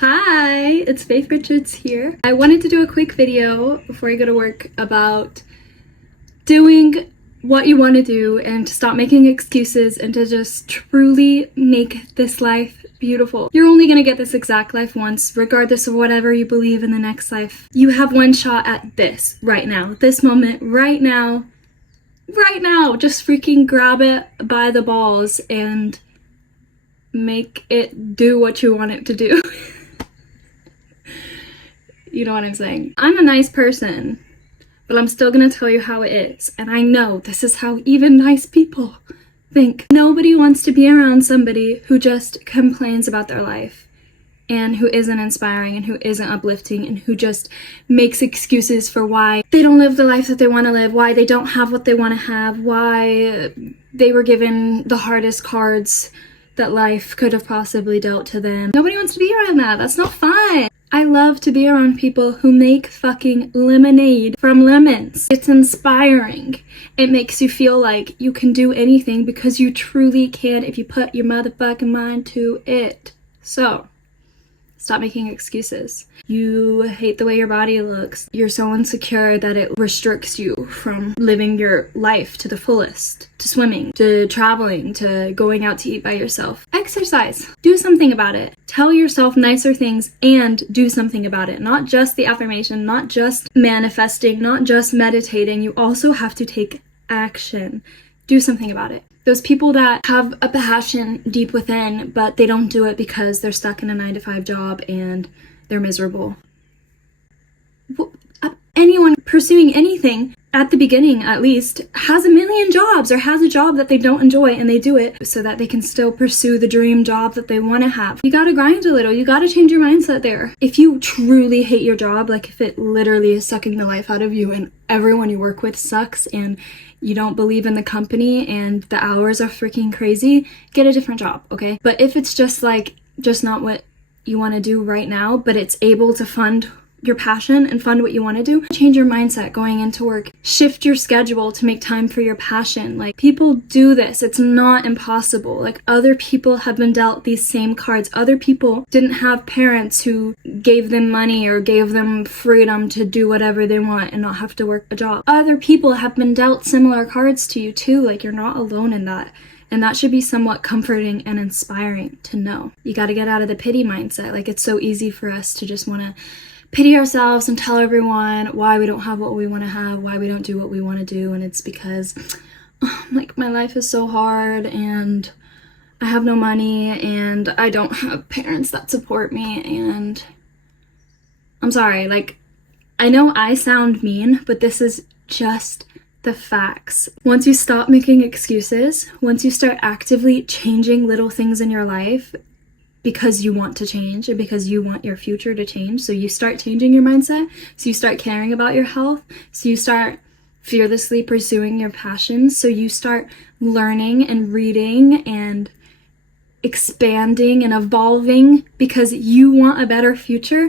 Hi, it's Faith Richards here. I wanted to do a quick video before I go to work about doing what you want to do and to stop making excuses and to just truly make this life beautiful. You're only going to get this exact life once, regardless of whatever you believe in the next life. You have one shot at this right now, this moment, right now. Just freaking grab it by the balls and make it do what you want it to do. You know what I'm saying? I'm a nice person, but I'm still gonna tell you how it is. And I know this is how even nice people think. Nobody wants to be around somebody who just complains about their life and who isn't inspiring and who isn't uplifting and who just makes excuses for why they don't live the life that they want to live, why they don't have what they want to have, why they were given the hardest cards that life could have possibly dealt to them. Nobody wants to be around that. That's not fun. I love to be around people who make fucking lemonade from lemons. It's inspiring. It makes you feel like you can do anything because you truly can if you put your motherfucking mind to it. So, stop making excuses. You hate the way your body looks. You're so insecure that it restricts you from living your life to the fullest. To swimming, to traveling, to going out to eat by yourself. Exercise. Do something about it. Tell yourself nicer things and do something about it. Not just the affirmation, not just manifesting, not just meditating. You also have to take action. Do something about it. Those people that have a passion deep within, but they don't do it because they're stuck in a 9-to-5 job and they're miserable. Anyone pursuing anything, at the beginning at least, has a million jobs or has a job that they don't enjoy and they do it so that they can still pursue the dream job that they want to have. You gotta grind a little. You gotta change your mindset there. If you truly hate your job, like if it literally is sucking the life out of you and everyone you work with sucks and you don't believe in the company and the hours are freaking crazy, get a different job, okay? But if it's just not what you want to do right now, but it's able to fund your passion and fund what you want to do, change your mindset going into work. Shift your schedule to make time for your passion. Like, people do this. It's not impossible. Like, other people have been dealt these same cards. Other people didn't have parents who gave them money or gave them freedom to do whatever they want and not have to work a job. Other people have been dealt similar cards to you too. Like, you're not alone in that. And that should be somewhat comforting and inspiring to know. You got to get out of the pity mindset. Like, it's so easy for us to just want to pity ourselves and tell everyone why we don't have what we want to have, why we don't do what we want to do. And it's because, like, my life is so hard and I have no money and I don't have parents that support me. And I'm sorry, like, I know I sound mean, but this is just the facts. Once you stop making excuses, once you start actively changing little things in your life because you want to change and because you want your future to change, so you start changing your mindset, so you start caring about your health, so you start fearlessly pursuing your passions, so you start learning and reading and expanding and evolving because you want a better future,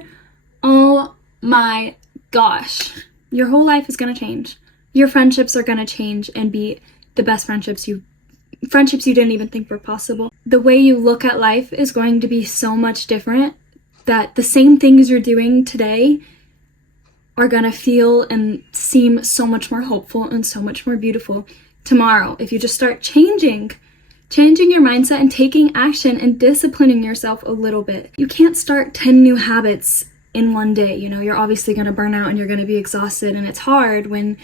oh my gosh, your whole life is going to change. Your friendships are going to change and be the best friendships you didn't even think were possible. The way you look at life is going to be so much different that the same things you're doing today are going to feel and seem so much more hopeful and so much more beautiful tomorrow if you just start changing your mindset and taking action and disciplining yourself a little bit. You can't start 10 new habits in one day. You know, you're obviously going to burn out and you're going to be exhausted, and it's hard when,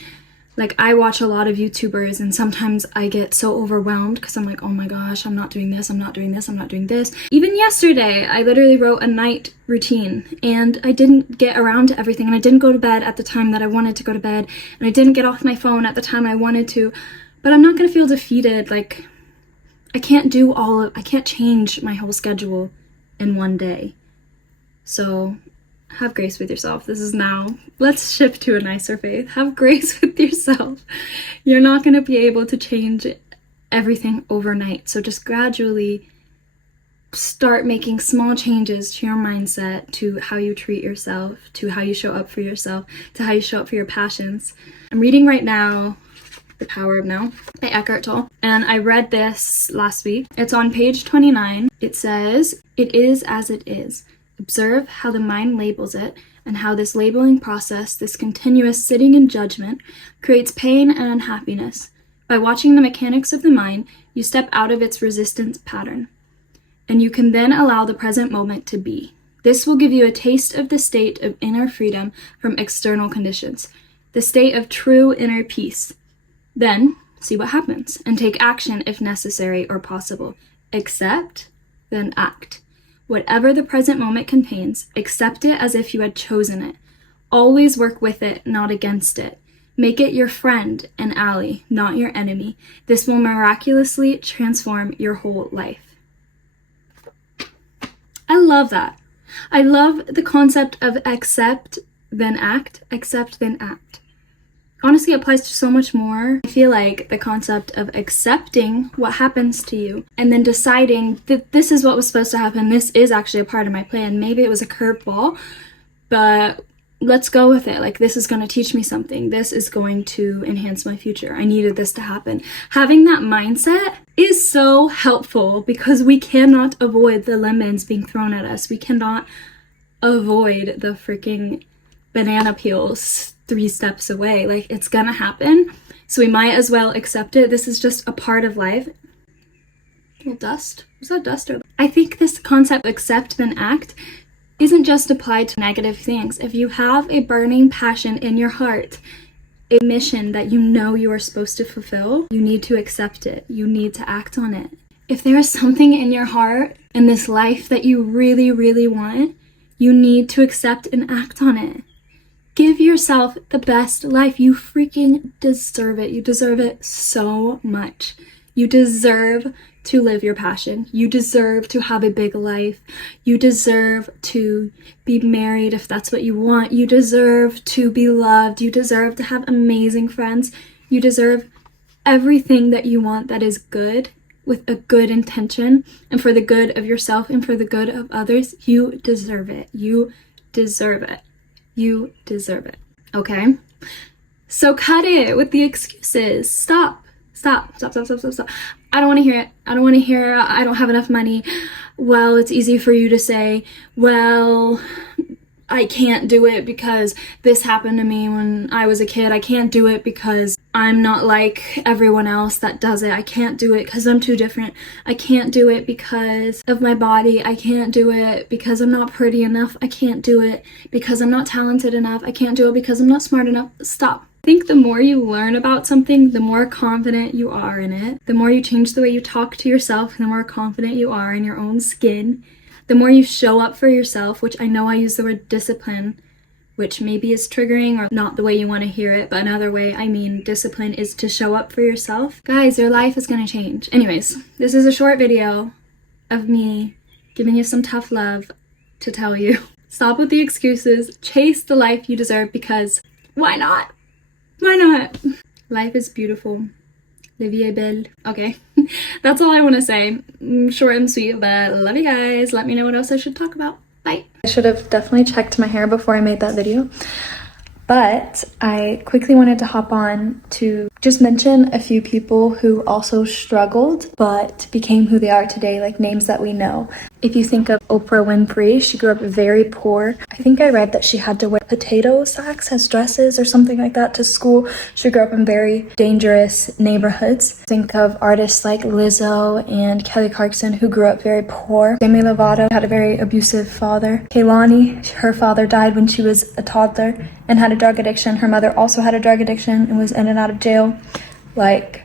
like, I watch a lot of YouTubers and sometimes I get so overwhelmed because I'm like, oh my gosh, I'm not doing this, I'm not doing this, I'm not doing this. Even yesterday, I literally wrote a night routine and I didn't get around to everything, and I didn't go to bed at the time that I wanted to go to bed, and I didn't get off my phone at the time I wanted to. But I'm not going to feel defeated. Like, I can't change my whole schedule in one day. So have grace with yourself. Let's shift to a nicer faith. Have grace with yourself. You're not going to be able to change everything overnight. So just gradually start making small changes to your mindset, to how you treat yourself, to how you show up for yourself, to how you show up for your passions. I'm reading right now The Power of Now by Eckhart Tolle, and I read this last week. It's on page 29. It says, "It is as it is. Observe how the mind labels it and how this labeling process, this continuous sitting in judgment, creates pain and unhappiness. By watching the mechanics of the mind, you step out of its resistance pattern, and you can then allow the present moment to be. This will give you a taste of the state of inner freedom from external conditions, the state of true inner peace. Then, see what happens, and take action if necessary or possible. Accept, then act. Whatever the present moment contains, accept it as if you had chosen it. Always work with it, not against it. Make it your friend and ally, not your enemy. This will miraculously transform your whole life. I love that. I love the concept of accept, then act, accept, then act. Honestly, it applies to so much more. I feel like the concept of accepting what happens to you and then deciding that this is what was supposed to happen. This is actually a part of my plan. Maybe it was a curveball, but let's go with it. Like, this is going to teach me something. This is going to enhance my future. I needed this to happen. Having that mindset is so helpful because we cannot avoid the lemons being thrown at us. We cannot avoid the freaking banana peels 3 steps away. Like, it's gonna happen, so we might as well accept it. This is just a part of life. Little dust. Was that dust? Or I think this concept, accept then act, isn't just applied to negative things. If you have a burning passion in your heart, a mission that you know you are supposed to fulfill, you need to accept it. You need to act on it. If there is something in your heart in this life that you really, really want, you need to accept and act on it. Give yourself the best life. You freaking deserve it. You deserve it so much. You deserve to live your passion. You deserve to have a big life. You deserve to be married if that's what you want. You deserve to be loved. You deserve to have amazing friends. You deserve everything that you want that is good, with a good intention, and for the good of yourself and for the good of others. You deserve it. You deserve it. You deserve it. Okay? So cut it with the excuses. Stop. I don't want to hear it. I don't have enough money. Well, it's easy for you to say, well, I can't do it because this happened to me when I was a kid. I can't do it because I'm not like everyone else that does it. I can't do it because I'm too different. I can't do it because of my body. I can't do it because I'm not pretty enough. I can't do it because I'm not talented enough. I can't do it because I'm not smart enough. Stop. I think the more you learn about something, the more confident you are in it. The more you change the way you talk to yourself, the more confident you are in your own skin. The more you show up for yourself, which I know I use the word discipline, which maybe is triggering or not the way you want to hear it, but another way I mean discipline is to show up for yourself. Guys, your life is going to change. Anyways, this is a short video of me giving you some tough love to tell you. Stop with the excuses. Chase the life you deserve because why not? Why not? Life is beautiful. La vie est belle. Okay, that's all I want to say. Short and sweet, but love you guys. Let me know what else I should talk about. Bye. I should have definitely checked my hair before I made that video, but I quickly wanted to hop on to just mention a few people who also struggled but became who they are today, like names that we know. If you think of Oprah Winfrey, she grew up very poor. I think I read that she had to wear potato sacks as dresses or something like that to school. She grew up in very dangerous neighborhoods. Think of artists like Lizzo and Kelly Clarkson who grew up very poor. Demi Lovato had a very abusive father. Kehlani, her father died when she was a toddler and had a drug addiction. Her mother also had a drug addiction and was in and out of jail. Like,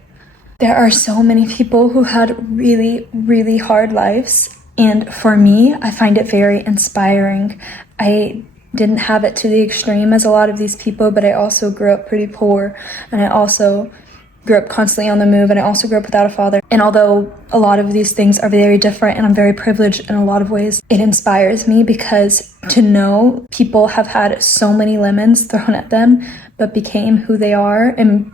there are so many people who had really, really hard lives. And for me, I find it very inspiring. I didn't have it to the extreme as a lot of these people, but I also grew up pretty poor. And I also grew up constantly on the move. And I also grew up without a father. And although a lot of these things are very different and I'm very privileged in a lot of ways, it inspires me because to know people have had so many lemons thrown at them, but became who they are and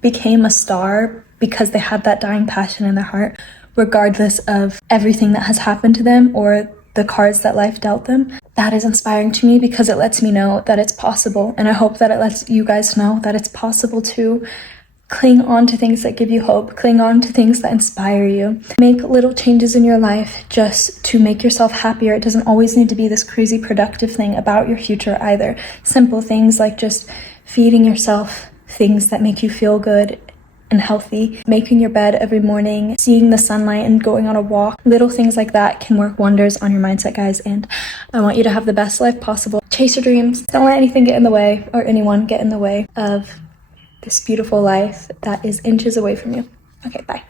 became a star because they had that dying passion in their heart, regardless of everything that has happened to them or the cards that life dealt them. That is inspiring to me because it lets me know that it's possible. And I hope that it lets you guys know that it's possible too. Cling on to things that give you hope. Cling on to things that inspire you. Make little changes in your life just to make yourself happier. It doesn't always need to be this crazy productive thing about your future either. Simple things like just feeding yourself things that make you feel good and healthy, making your bed every morning, seeing the sunlight and going on a walk. Little things like that can work wonders on your mindset, guys, and I want you to have the best life possible. Chase your dreams. Don't let anything get in the way or anyone get in the way of this beautiful life that is inches away from you. Okay, bye.